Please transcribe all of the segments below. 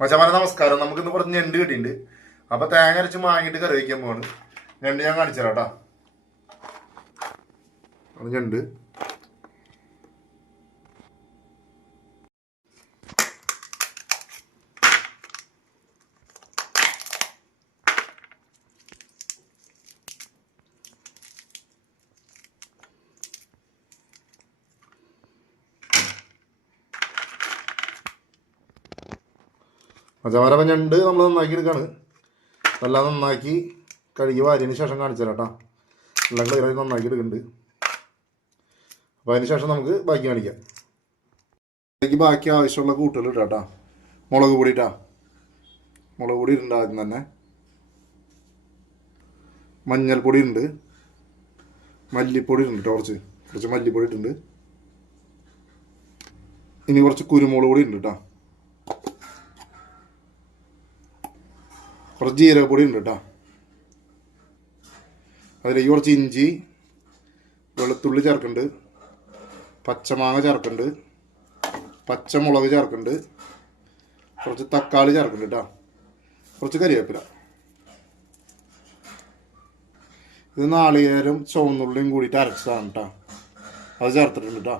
മച്ചാമാരെ നമസ്കാരം. നമുക്കിന്ന് കുറച്ച് ഞണ്ട് കിട്ടിയിട്ടുണ്ട്. അപ്പൊ തേങ്ങ അരച്ച് വാങ്ങിയിട്ട് കറി വയ്ക്കാൻ പോവാണ്. ഞണ്ട് ഞാൻ കാണിച്ചു തരാം കേട്ടാ. അത് ഞണ്ട് മച്ചാമാരെ ഞണ്ട് നമ്മൾ നന്നാക്കി എടുക്കാണ്. എല്ലാം നന്നാക്കി കഴുകി വാരിയതിന് ശേഷം കാണിച്ചു തരാം കേട്ടോ. എല്ലാം ക്ലിയറായി നന്നാക്കി എടുക്കുന്നുണ്ട്. അപ്പോൾ അതിന് ശേഷം നമുക്ക് ബാക്കി കാണിക്കാം. അതിലേക്ക് ബാക്കി ആവശ്യമുള്ള കൂട്ടുകൾ ഇട്ടാം കേട്ടോ. മുളക് പൊടി ഇട്ടാ, മുളക് പൊടി ഇട്ടുണ്ട് ആദ്യം തന്നെ. മഞ്ഞൾപ്പൊടി ഉണ്ട്, മല്ലിപ്പൊടി ഉണ്ട്, കുറച്ച് മല്ലിപ്പൊടി ഇട്ടുണ്ട്. ഇനി കുറച്ച് കുരുമുളക് പൊടി ഉണ്ട് കേട്ടോ. കുറച്ച് ജീരകപ്പൊടി ഉണ്ട് കേട്ടോ. അതിലേക്ക് കുറച്ച് ഇഞ്ചി, വെളുത്തുള്ളി ചേർക്കുന്നുണ്ട്, പച്ചമാങ്ങ ചേർക്കുന്നുണ്ട്, പച്ചമുളക് ചേർക്കുന്നുണ്ട്, കുറച്ച് തക്കാളി ചേർക്കുന്നുണ്ട് കേട്ടോ. കുറച്ച് കരിവേപ്പില. ഇത് നാളികേരം ചുവന്നുള്ളിയും കൂടിയിട്ട് അരച്ചതാണ് കേട്ടോ. അത് ചേർത്തിട്ടുണ്ട് കേട്ടോ.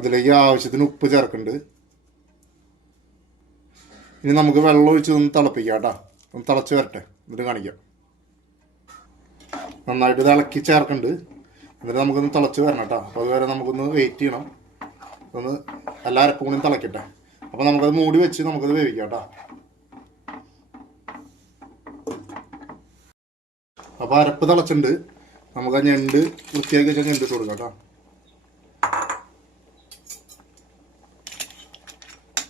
അതിലേക്ക് ആവശ്യത്തിന് ഉപ്പ് ചേർക്കുന്നുണ്ട്. ഇനി നമുക്ക് വെള്ളം ഒഴിച്ച് ഒന്ന് തിളപ്പിക്കാം കേട്ടോ. ഒന്ന് തിളച്ച് വരട്ടെ, എന്നിട്ട് കാണിക്കാം. നന്നായിട്ട് ഇത് ഇളക്കി ചേർക്കുന്നുണ്ട്. എന്നിട്ട് നമുക്കൊന്ന് തിളച്ച് വരണം കേട്ടോ. അപ്പോൾ അതുവരെ നമുക്കൊന്ന് വെയിറ്റ് ചെയ്യണം. ഒന്ന് എല്ലാ അരപ്പും കൂടി തിളക്കട്ടെ. അപ്പോൾ നമുക്കത് മൂടി വെച്ച് നമുക്കത് വേവിക്കാം കേട്ടോ. അപ്പോൾ അരപ്പ് തിളച്ചിട്ടുണ്ട്. നമുക്ക് ആ ഞണ്ട് വൃത്തിയാക്കി വെച്ചാൽ ഞണ്ട് ഇട്ട് കൊടുക്കാം കേട്ടോ.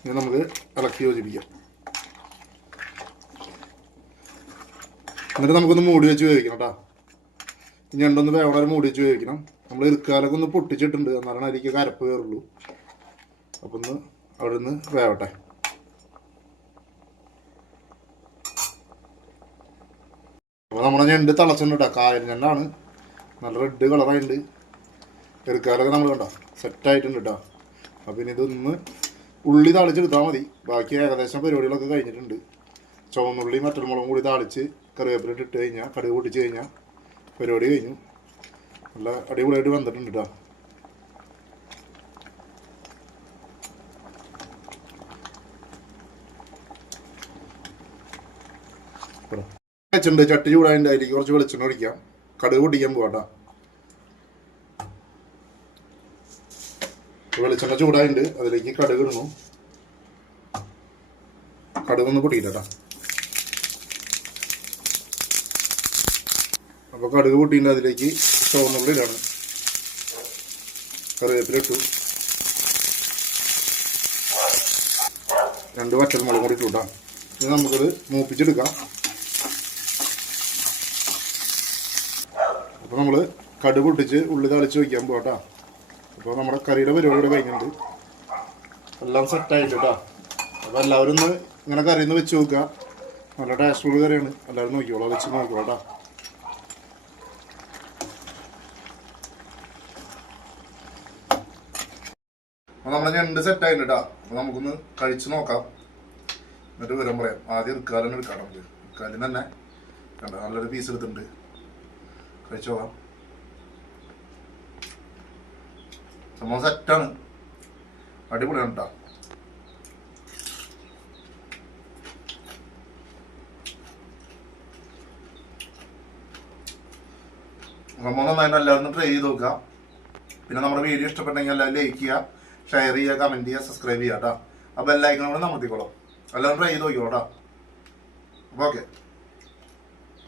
ഇനി നമുക്ക് ഇളക്കി യോജിപ്പിക്കാം. എന്നിട്ട് നമുക്കൊന്ന് മൂടി വെച്ച് വേവിക്കണം കേട്ടോ. ഞണ്ടൊന്ന് വേവണവരെ മൂടി വെച്ച് വേവിക്കണം. നമ്മൾ ഇറുക്കാലൊക്കെ ഒന്ന് പൊട്ടിച്ചിട്ടുണ്ട്, എന്നാലാണ് അതിലേക്ക് കരപ്പ് കയറുള്ളൂ. അപ്പം ഒന്ന് അവിടെ നിന്ന് വേവട്ടെ. അപ്പോൾ നമ്മുടെ ഞണ്ട് തിളച്ചിട്ടുണ്ട് കേട്ടോ. കായൽ ഞണ്ടാണ്, നല്ല റെഡ് കളറായിട്ടുണ്ട്. ഇറുക്കാലൊക്കെ നമ്മൾ കണ്ടോ സെറ്റായിട്ടുണ്ട് കേട്ടോ. അപ്പം ഇനി ഇതൊന്ന് ഉള്ളി താളിച്ചെടുത്താൽ മതി. ബാക്കി ഏകദേശം പരിപാടികളൊക്കെ കഴിഞ്ഞിട്ടുണ്ട്. ചുവന്നുള്ളി മറ്റൽമുളകും കൂടി താളിച്ച് കറിവേപ്പില ഇട്ട് കഴിഞ്ഞാൽ, കടുക് പൊട്ടിച്ച് കഴിഞ്ഞാൽ പരിപാടി കഴിഞ്ഞു. നല്ല അടിപൊളിയായിട്ട് വന്നിട്ടുണ്ട് കേട്ടോ. വെച്ചിട്ടുണ്ട്, ചട്ടി ചൂടായിട്ട് അതിലേക്ക് കുറച്ച് വെളിച്ചെണ്ണ ഒഴിക്കാം. കടുക് പൊട്ടിക്കാൻ പോകാട്ടോ. വെളിച്ചെണ്ണ ചൂടായിട്ട് അതിലേക്ക് കടുക് ഇടുന്നു. കടുക് ഒന്ന് പൊട്ടിയിട്ടാ. അപ്പോൾ കടുക് പൊട്ടിയിട്ട് അതിലേക്ക് ചുവന്നുള്ളി ഇടാണ്. കറിവേപ്പില ഇട്ടു. 2 വറ്റൽമുളക് കൂടി ഇട്ടു കേട്ടോ. ഇത് നമുക്കത് മൂപ്പിച്ചെടുക്കാം. അപ്പോൾ നമ്മൾ കടുക് പൊട്ടിച്ച് ഉള്ളി തളിച്ച് വയ്ക്കാൻ പോകാം. അപ്പോൾ നമ്മുടെ കറിയുടെ പരിപാടി കഴിഞ്ഞിട്ടുണ്ട്. എല്ലാം സെറ്റായിട്ട് കേട്ടോ. അപ്പോൾ എല്ലാവരും ഒന്ന് ഇങ്ങനെ കറിയൊന്ന് വെച്ച് നോക്കുക. നല്ല ടേസ്റ്റുള്ള കറിയാണ്. എല്ലാവരും നോക്കിക്കോളൂ, വെച്ച് നോക്കുക കേട്ടോ. അപ്പോൾ നമ്മുടെ ഞണ്ട് സെറ്റായിട്ട് കേട്ടോ. അപ്പോൾ നമുക്കൊന്ന് കഴിച്ച് നോക്കാം, എന്നിട്ട് വിവരം പറയാം. ആദ്യം ഇറുക്കാലിന് എടുക്കാം. നമുക്ക് ഇറുക്കാലിന് തന്നെ കണ്ടോ നല്ലൊരു പീസ് എടുത്തിട്ടുണ്ട്. കഴിച്ചു നോക്കാം. സംഭവം സെറ്റാണ്, അടിപൊളിയാണ് കേട്ടോ. സംഭവം നന്നായിട്ട് എല്ലാവരും ട്രൈ ചെയ്ത് നോക്കുക. പിന്നെ നമ്മുടെ വീഡിയോ ഇഷ്ടപ്പെട്ടെങ്കിൽ എല്ലാവരും ലൈക്ക് ചെയ്യുക, ഷെയർ ചെയ്യുക, കമൻറ്റ് ചെയ്യുക, സബ്സ്ക്രൈബ് ചെയ്യുക കേട്ടോ. ആ ബെല്ലൈക്കൺ കൂടെ അമർത്തിക്കോളൂ. എല്ലാവരും ട്രൈ ചെയ്ത് നോക്കിക്കോളൂ കേട്ടോ. അപ്പോൾ ഓക്കെ.